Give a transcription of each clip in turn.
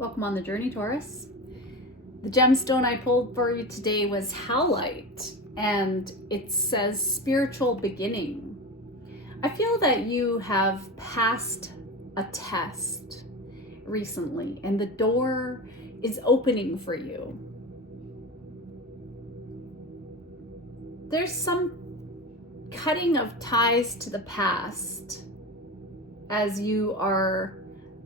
Welcome on the journey, Taurus. The gemstone I pulled for you today was Howlite, and it says spiritual beginning. I feel that you have passed a test recently, and the door is opening for you. There's some cutting of ties to the past as you are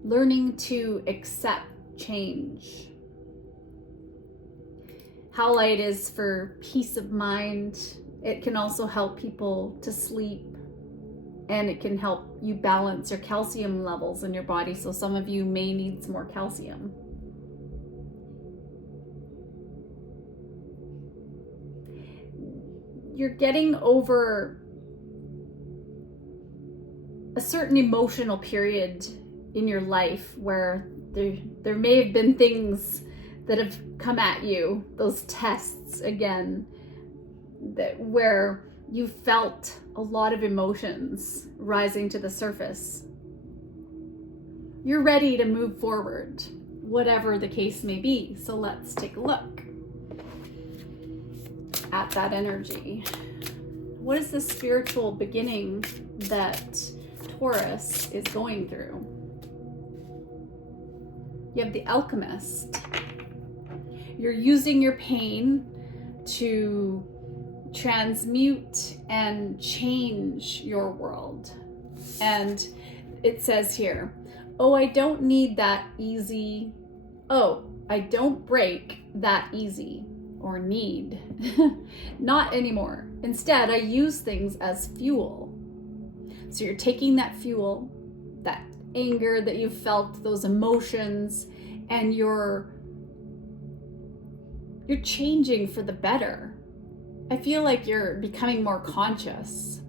learning to accept change. Howlite is for peace of mind. It can also help people to sleep, and it can help you balance your calcium levels in your body. So some of you may need some more calcium. You're getting over a certain emotional period in your life where there may have been things that have come at you, those tests again, where you felt a lot of emotions rising to the surface. You're ready to move forward, whatever the case may be. So let's take a look at that energy. What is the spiritual beginning that Taurus is going through? You have the Alchemist. You're using your pain to transmute and change your world. And it says here, oh, I don't need that easy. Oh, I don't break that easy or need. Not anymore. Instead, I use things as fuel. So you're taking that fuel, that anger that you felt, those emotions, and you're changing for the better. I feel like you're becoming more conscious.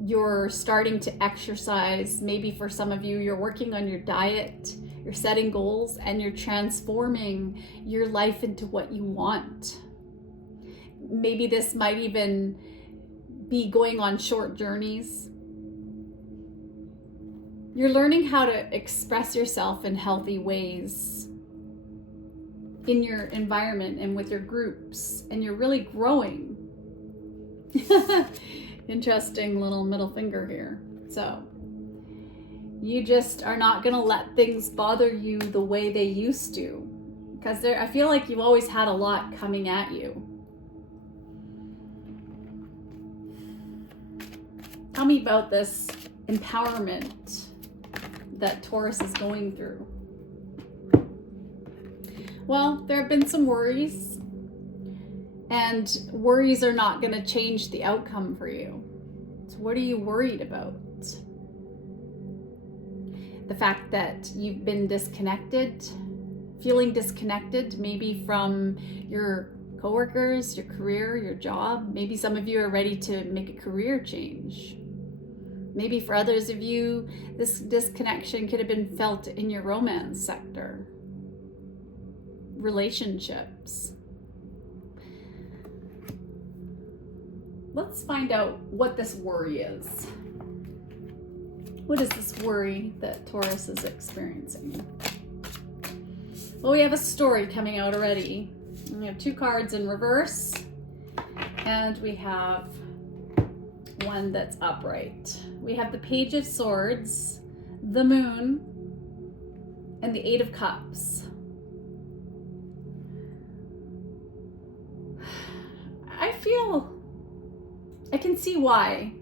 You're starting to exercise. Maybe for some of you, you're working on your diet, you're setting goals, and you're transforming your life into what you want. Maybe this might even be going on short journeys. You're learning how to express yourself in healthy ways in your environment and with your groups, and you're really growing. Interesting little middle finger here. So you just are not going to let things bother you the way they used to, because I feel like you've always had a lot coming at you. Tell me about this empowerment that Taurus is going through. Well, there have been some worries, and worries are not going to change the outcome for you. So what are you worried about? The fact that you've been disconnected, feeling disconnected, maybe from your coworkers, your career, your job. Maybe some of you are ready to make a career change. Maybe for others of you, this disconnection could have been felt in your romance sector, relationships. Let's find out what this worry is. What is this worry that Taurus is experiencing? Well, we have a story coming out already. We have two cards in reverse, and we have one that's upright. We have the Page of Swords, the Moon, and the Eight of Cups. I can see why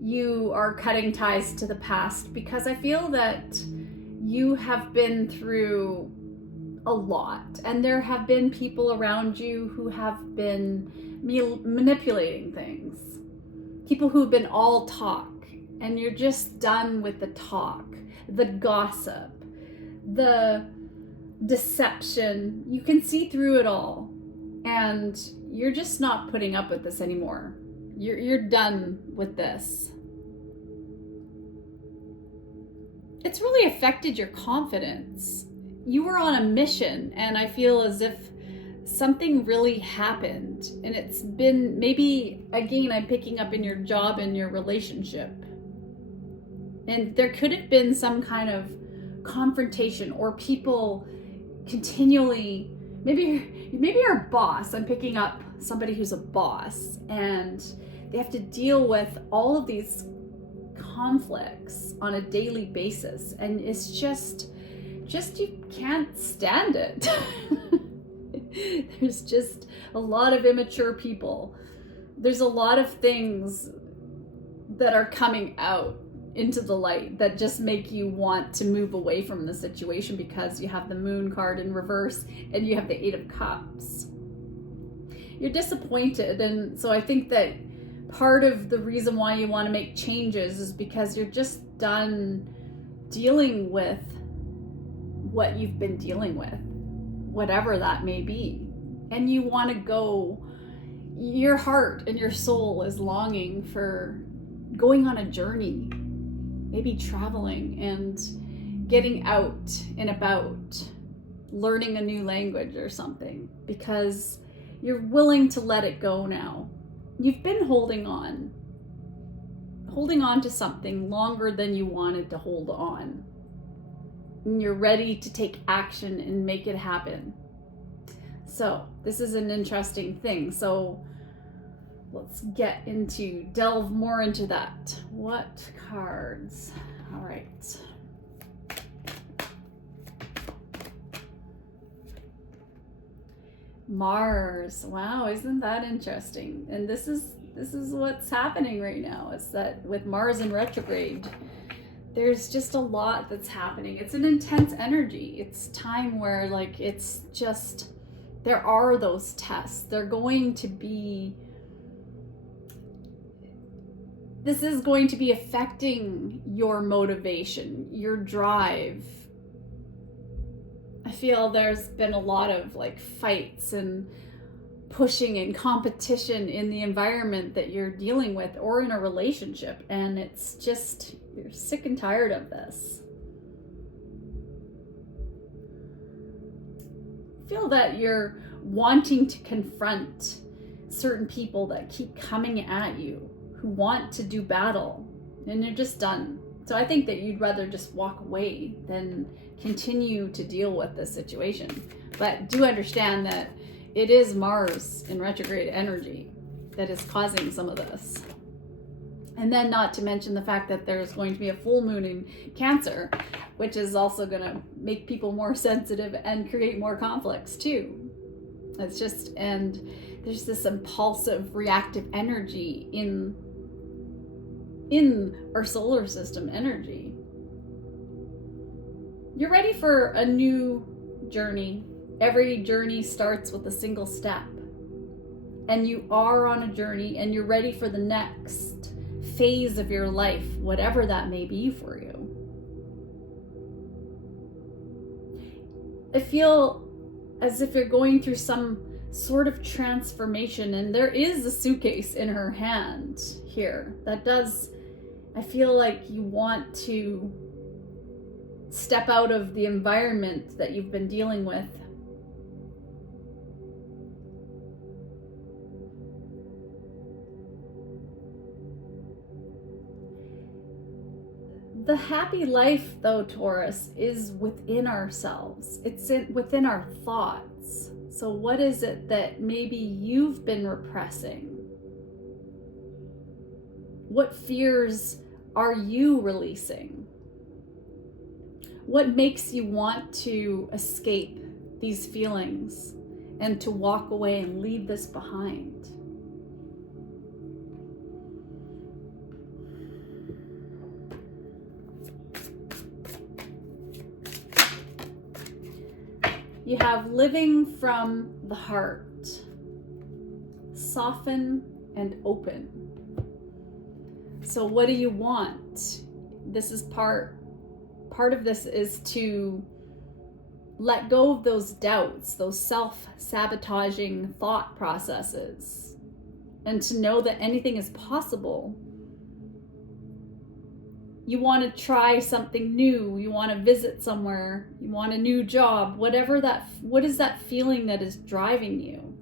you are cutting ties to the past, because I feel that you have been through a lot, and there have been people around you who have been manipulating things. People who've been all talk, and you're just done with the talk, the gossip, the deception. You can see through it all, and you're just not putting up with this anymore. You're done with this. It's really affected your confidence. You were on a mission, and I feel as if something really happened, and it's been, maybe again I'm picking up in your job and your relationship, and there could have been some kind of confrontation, or people continually, maybe you're a boss. I'm picking up somebody who's a boss, and they have to deal with all of these conflicts on a daily basis, and it's just you can't stand it. There's just a lot of immature people. There's a lot of things that are coming out into the light that just make you want to move away from the situation, because you have the Moon card in reverse and you have the Eight of Cups. You're disappointed, and so I think that part of the reason why you want to make changes is because you're just done dealing with what you've been dealing with, whatever that may be, and you want to go. Your heart and your soul is longing for going on a journey, maybe traveling and getting out and about, learning a new language or something, because you're willing to let it go now. You've been holding on to something longer than you wanted to hold on. And you're ready to take action and make it happen. So this is an interesting thing. So let's delve more into that. What cards? All right. Mars. Wow, isn't that interesting? And this is what's happening right now. Is that with Mars in retrograde, there's just a lot that's happening. It's an intense energy. It's time where, like, it's just, there are those tests. They're going to be, this is going to be affecting your motivation, your drive. I feel there's been a lot of like fights and pushing and competition in the environment that you're dealing with or in a relationship, and it's just, you're sick and tired of this. I feel that you're wanting to confront certain people that keep coming at you, who want to do battle, and you're just done. So I think that you'd rather just walk away than continue to deal with this situation. But do understand that it is Mars in retrograde energy that is causing some of this. And then not to mention the fact that there's going to be a full moon in Cancer, which is also going to make people more sensitive and create more conflicts too. It's just, and there's this impulsive, reactive energy in our solar system energy. You're ready for a new journey. Every journey starts with a single step. And you are on a journey, and you're ready for the next phase of your life, whatever that may be for you. I feel as if you're going through some sort of transformation, and there is a suitcase in her hand here. That does, I feel like you want to step out of the environment that you've been dealing with. The happy life, though, Taurus, is within ourselves. It's within our thoughts. So what is it that maybe you've been repressing? What fears are you releasing? What makes you want to escape these feelings and to walk away and leave this behind? You have living from the heart, soften and open. So what do you want? This is part of this is to let go of those doubts, those self-sabotaging thought processes, and to know that anything is possible. You want to try something new, you want to visit somewhere, you want a new job, what is that feeling that is driving you?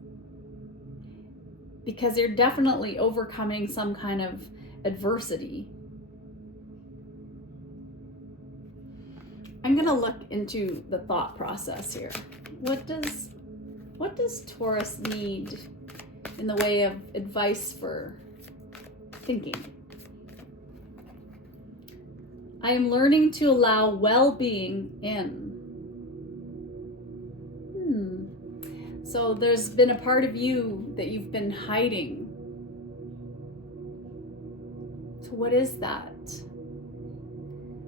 Because you're definitely overcoming some kind of adversity. I'm going to look into the thought process here. What does Taurus need in the way of advice for thinking? I am learning to allow well-being in. So there's been a part of you that you've been hiding. So what is that?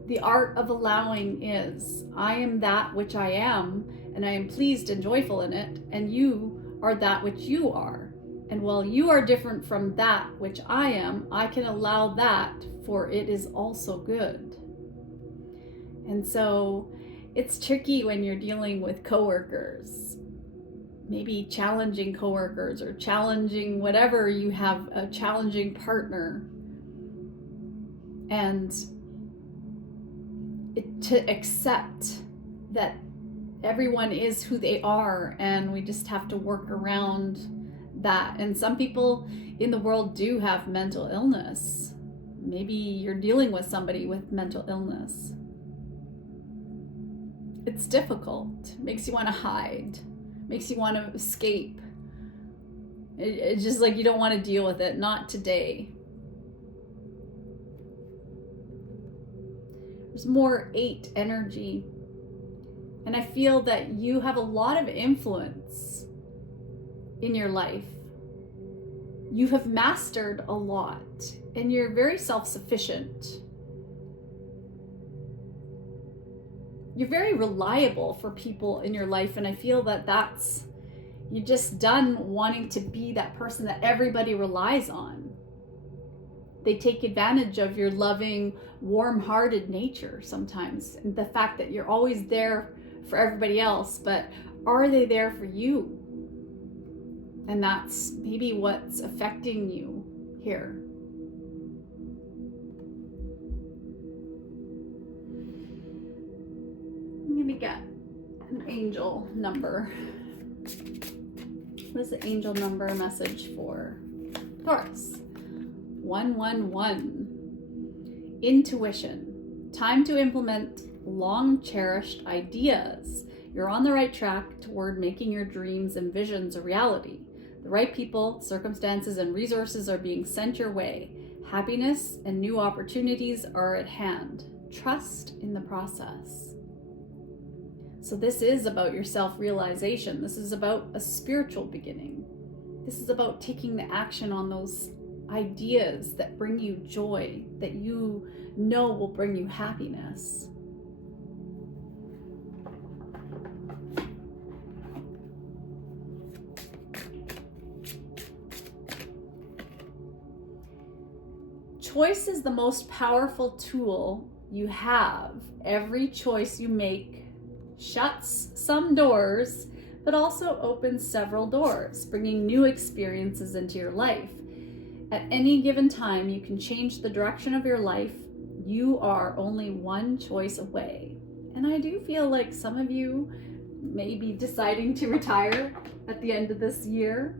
The art of allowing is, I am that which I am, and I am pleased and joyful in it, and you are that which you are. And while you are different from that which I am, I can allow that, for it is also good. And so it's tricky when you're dealing with coworkers, maybe challenging coworkers or challenging whatever, you have a challenging partner. And to accept that everyone is who they are, and we just have to work around that. And some people in the world do have mental illness. Maybe you're dealing with somebody with mental illness. It's difficult. It makes you want to hide. Makes you want to escape. It's just like you don't want to deal with it. Not today. There's more 8 energy. And I feel that you have a lot of influence in your life. You have mastered a lot, and you're very self-sufficient. You're very reliable for people in your life, and I feel that that's, you're just done wanting to be that person that everybody relies on. They take advantage of your loving, warm-hearted nature sometimes, and the fact that you're always there for everybody else, but are they there for you? And that's maybe what's affecting you here. I'm gonna get an angel number. What is the angel number message for Taurus? 111. Intuition. Time to implement long cherished ideas. You're on the right track toward making your dreams and visions a reality. The right people, circumstances, and resources are being sent your way. Happiness and new opportunities are at hand. Trust in the process. So this is about your self-realization. This is about a spiritual beginning. This is about taking the action on those ideas that bring you joy, that you know will bring you happiness. Choice is the most powerful tool you have. Every choice you make shuts some doors, but also opens several doors, bringing new experiences into your life. At any given time, you can change the direction of your life. You are only one choice away. And I do feel like some of you may be deciding to retire at the end of this year,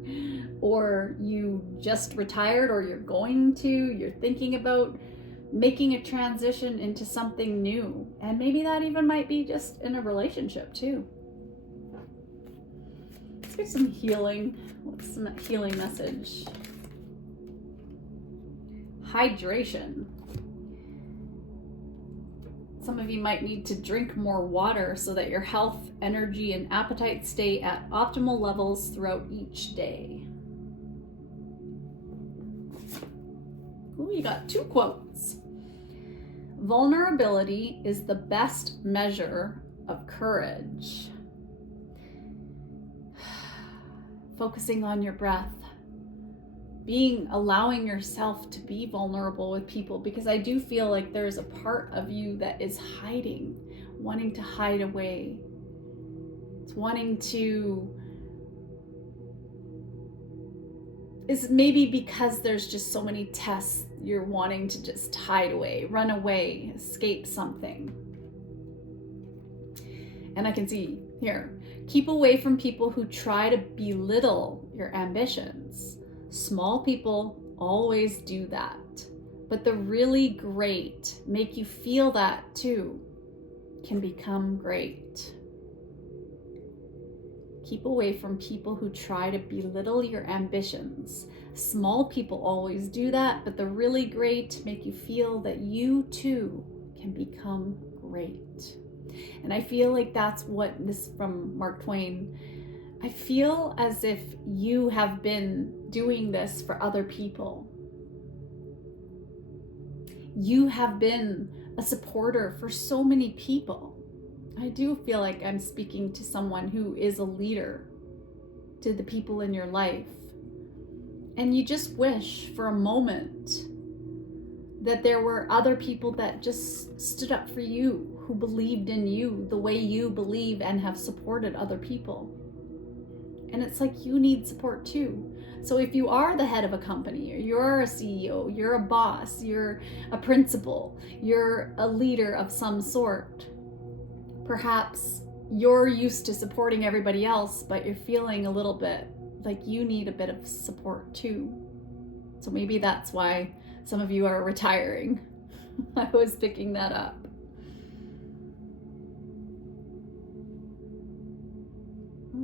or you just retired, or you're thinking about making a transition into something new. And maybe that even might be just in a relationship too. Let's get some healing. What's some healing message? Hydration. Some of you might need to drink more water so that your health, energy, and appetite stay at optimal levels throughout each day. Ooh, you got 2 quotes. Vulnerability is the best measure of courage. Focusing on your breath. Allowing yourself to be vulnerable with people, because I do feel like there's a part of you that is hiding, wanting to hide away. It's wanting to, is maybe because there's just so many tests, you're wanting to just hide away, run away, escape something. And I can see here, keep away from people who try to belittle your ambitions. Small people always do that, but the really great make you feel that too. can become great. Keep away from people who try to belittle your ambitions. Small people always do that, but the really great make you feel that you too can become great. And I feel like that's what this from Mark Twain. I feel as if you have been doing this for other people. You have been a supporter for so many people. I do feel like I'm speaking to someone who is a leader to the people in your life. And you just wish for a moment that there were other people that just stood up for you, who believed in you the way you believe and have supported other people. And it's like you need support too. So if you are the head of a company, or you're a CEO, you're a boss, you're a principal, you're a leader of some sort, perhaps you're used to supporting everybody else, but you're feeling a little bit like you need a bit of support too. So maybe that's why some of you are retiring. I was picking that up.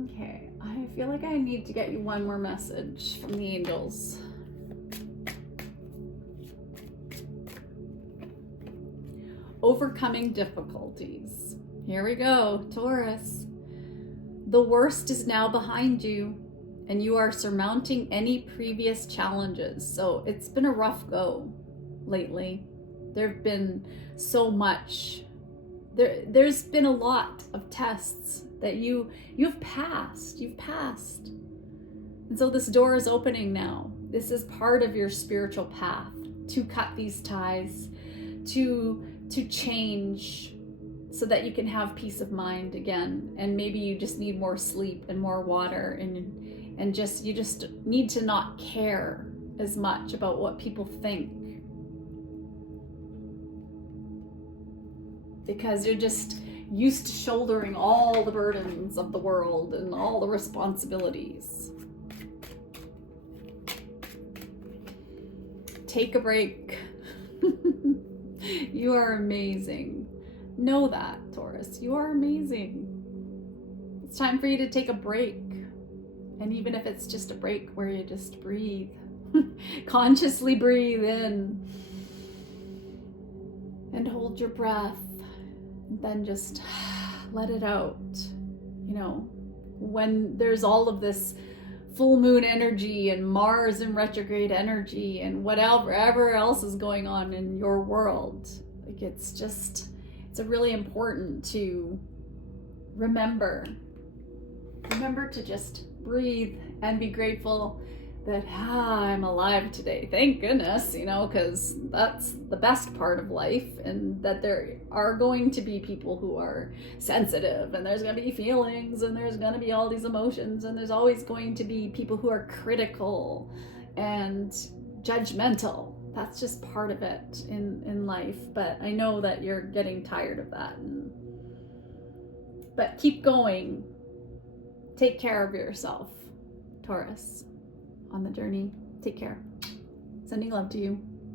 Okay, I feel like I need to get you one more message from the angels. Overcoming difficulties. Here we go, Taurus. The worst is now behind you, and you are surmounting any previous challenges. So it's been a rough go lately. There've been so much. There's been a lot of tests that you've passed. You've passed. And so this door is opening now. This is part of your spiritual path to cut these ties, to change, so that you can have peace of mind again. And maybe you just need more sleep and more water, and you just need to not care as much about what people think, because you're just used to shouldering all the burdens of the world and all the responsibilities. Take a break. You are amazing. Know that, Taurus. You are amazing. It's time for you to take a break. And even if it's just a break where you just breathe, consciously breathe in and hold your breath, and then just let it out. You know, when there's all of this full moon energy and Mars in retrograde energy and whatever else is going on in your world, like it's really important to remember to just breathe and be grateful that I'm alive today. Thank goodness, because that's the best part of life, and that there are going to be people who are sensitive, and there's going to be feelings, and there's going to be all these emotions, and there's always going to be people who are critical and judgmental. That's just part of it in life. But I know that you're getting tired of that. But keep going. Take care of yourself, Taurus, on the journey. Take care. Sending love to you.